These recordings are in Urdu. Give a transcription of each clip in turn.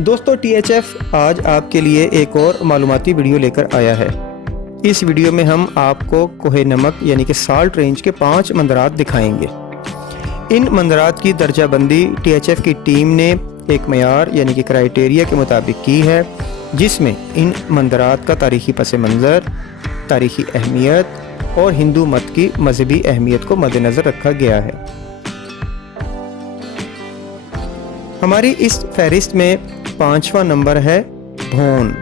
دوستو THF آج آپ کے لیے ایک اور معلوماتی ویڈیو لے کر آیا ہے۔ اس ویڈیو میں ہم آپ کو کوہ نمک یعنی کہ سالٹ رینج کے 5 مندرات دکھائیں گے۔ ان مندرات کی درجہ بندی THF کی ٹیم نے ایک معیار یعنی کہ کرائیٹیریا کے مطابق کی ہے، جس میں ان مندرات کا تاریخی پس منظر، تاریخی اہمیت اور ہندو مت کی مذہبی اہمیت کو مد نظر رکھا گیا ہے۔ ہماری اس فہرست میں 5واں نمبر ہے بھون۔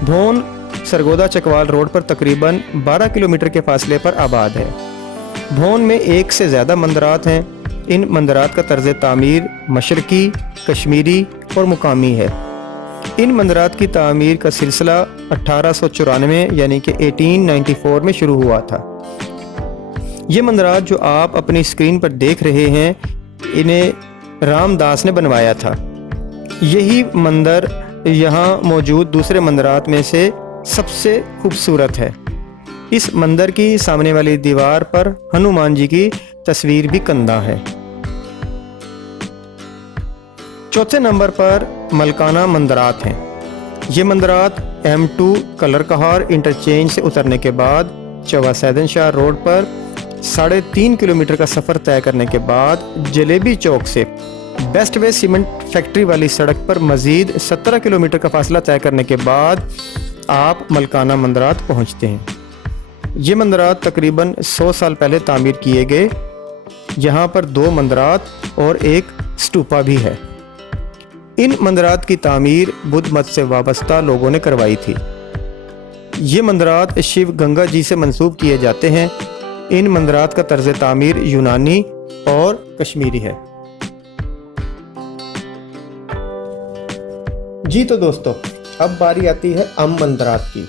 بھون سرگودا چکوال روڈ پر تقریباً 12 کلومیٹر کے فاصلے پر آباد ہے۔ بھون میں 1 سے زیادہ مندرات ہیں۔ ان مندرات کا طرز تعمیر مشرقی، کشمیری اور مقامی ہے۔ ان مندرات کی تعمیر کا سلسلہ 1894 یعنی کہ 1894 میں شروع ہوا تھا۔ یہ مندرات جو آپ اپنی اسکرین پر دیکھ رہے ہیں، انہیں رام داس نے بنوایا تھا۔ یہی مندر یہاں موجود دوسرے مندرات میں سے سب سے خوبصورت ہے۔ اس مندر کی سامنے والی دیوار پر ہنومان جی کی تصویر بھی کندہ ہے۔ چوتھے نمبر پر ملکانہ مندرات ہیں۔ یہ مندرات M2 کلر کہار انٹرچینج سے اترنے کے بعد چوا سیدن شاہ روڈ پر 3.5 کلومیٹر کا سفر طے کرنے کے بعد جلیبی چوک سے بیسٹ وے سیمنٹ فیکٹری والی سڑک پر مزید 17 کلومیٹر کا فاصلہ طے کرنے کے بعد آپ ملکانہ مندرات پہنچتے ہیں۔ یہ مندرات تقریباً 100 سال پہلے تعمیر کیے گئے۔ یہاں پر 2 مندرات اور ایک اسٹوپا بھی ہے۔ ان مندرات کی تعمیر بدھ مت سے وابستہ لوگوں نے کروائی تھی۔ یہ مندرات شیو گنگا جی سے منسوب کیے جاتے ہیں۔ ان مندرات کا طرز تعمیر یونانی اور کشمیری ہے۔ جی تو دوستو، اب باری آتی ہے ام مندرات کی۔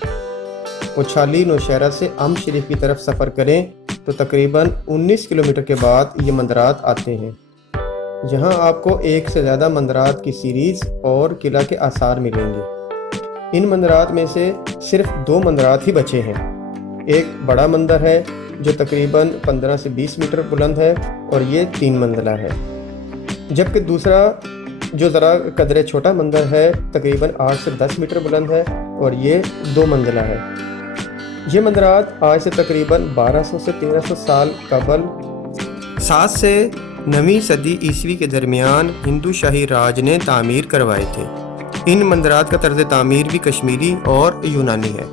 پوچھالی نوشہرہ سے ام شریف کی طرف سفر کریں تو تقریباً 19 کلومیٹر کے بعد یہ مندرات آتے ہیں۔ یہاں آپ کو 1 سے زیادہ مندرات کی سیریز اور قلعہ کے آثار ملیں گے۔ ان مندرات میں سے صرف 2 مندرات ہی بچے ہیں۔ ایک بڑا مندر ہے جو تقریباً 15 سے 20 میٹر بلند ہے اور یہ 3 منزلہ ہے، جبکہ دوسرا جو ذرا قدرے چھوٹا مندر ہے تقریباً 8 سے 10 میٹر بلند ہے اور یہ 2 منزلہ ہے۔ یہ مندرات آج سے تقریباً 1200 سے 1300 سال قبل 7 سے 9ویں صدی عیسوی کے درمیان ہندو شاہی راج نے تعمیر کروائے تھے۔ ان مندرات کا طرز تعمیر بھی کشمیری اور یونانی ہے۔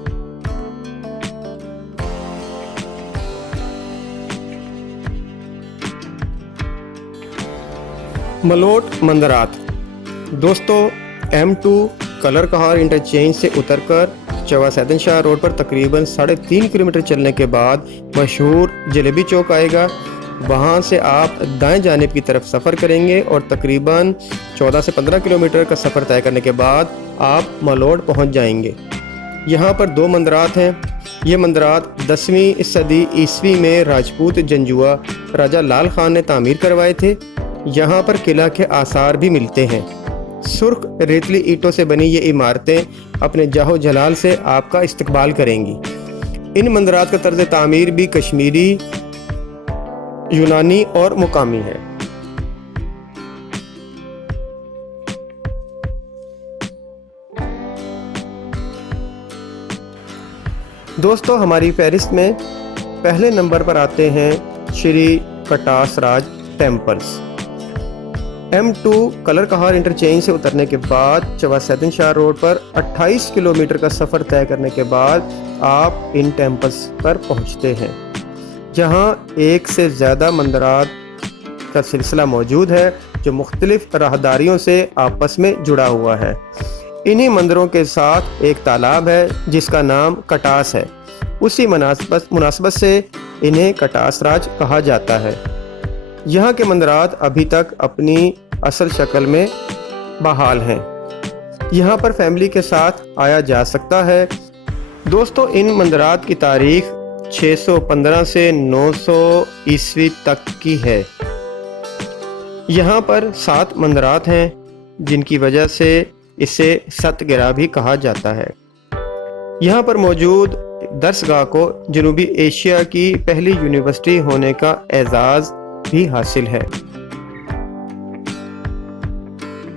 ملوٹ مندرات۔ دوستو، M2 کلر کہار انٹرچینج سے اتر کر چوا سیدن شاہ روڈ پر تقریباً 3.5 کلومیٹر چلنے کے بعد مشہور جلیبی چوک آئے گا۔ وہاں سے آپ دائیں جانب کی طرف سفر کریں گے اور تقریباً 14 سے 15 کلومیٹر کا سفر طے کرنے کے بعد آپ ملوٹ پہنچ جائیں گے۔ یہاں پر 2 مندرات ہیں۔ یہ مندرات 10ویں صدی عیسوی میں راجپوت جنجوا راجہ لال خان نے تعمیر کروائے تھے۔ یہاں پر قلعہ کے آثار بھی ملتے ہیں۔ سرخ ریتلی اینٹوں سے بنی یہ عمارتیں اپنے جاہ و جلال سے آپ کا استقبال کریں گی۔ ان مندرات کا طرز تعمیر بھی کشمیری، یونانی اور مقامی ہے۔ دوستو، ہماری فہرست میں پہلے نمبر پر آتے ہیں شری کٹاس راج ٹیمپلز۔ M2 کلر کہار انٹرچینج سے اترنے کے بعد چوا سیدن شاہ روڈ پر 28 کلومیٹر کا سفر طے کرنے کے بعد آپ ان ٹیمپلز پر پہنچتے ہیں۔ جہاں 1 سے زیادہ مندرات کا سلسلہ موجود ہے جو مختلف راہداریوں سے آپس میں جڑا ہوا ہے۔ انہی مندروں کے ساتھ ایک تالاب ہے جس کا نام کٹاس ہے۔ اسی مناسبت سے انہیں کٹاس راج کہا جاتا ہے۔ یہاں کے مندرات ابھی تک اپنی اصل شکل میں بحال ہیں۔ یہاں پر فیملی کے ساتھ آیا جا سکتا ہے۔ دوستو، ان مندرات کی تاریخ 615 سے 900 عیسوی تک کی ہے۔ یہاں پر 7 مندرات ہیں جن کی وجہ سے اسے ست گرہ بھی کہا جاتا ہے۔ یہاں پر موجود درسگاہ کو جنوبی ایشیا کی پہلی یونیورسٹی ہونے کا اعزاز بھی حاصل ہے۔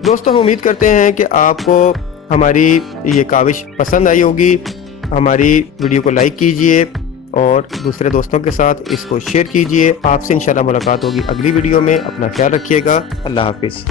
دوستوں ہم امید کرتے ہیں کہ آپ کو ہماری یہ کاوش پسند آئی ہوگی. ہماری ویڈیو کو لائک کیجئے اور دوسرے دوستوں کے ساتھ اس کو شیئر کیجئے. آپ سے انشاءاللہ ملاقات ہوگی اگلی ویڈیو میں. اپنا خیال رکھیے گا. اللہ حافظ.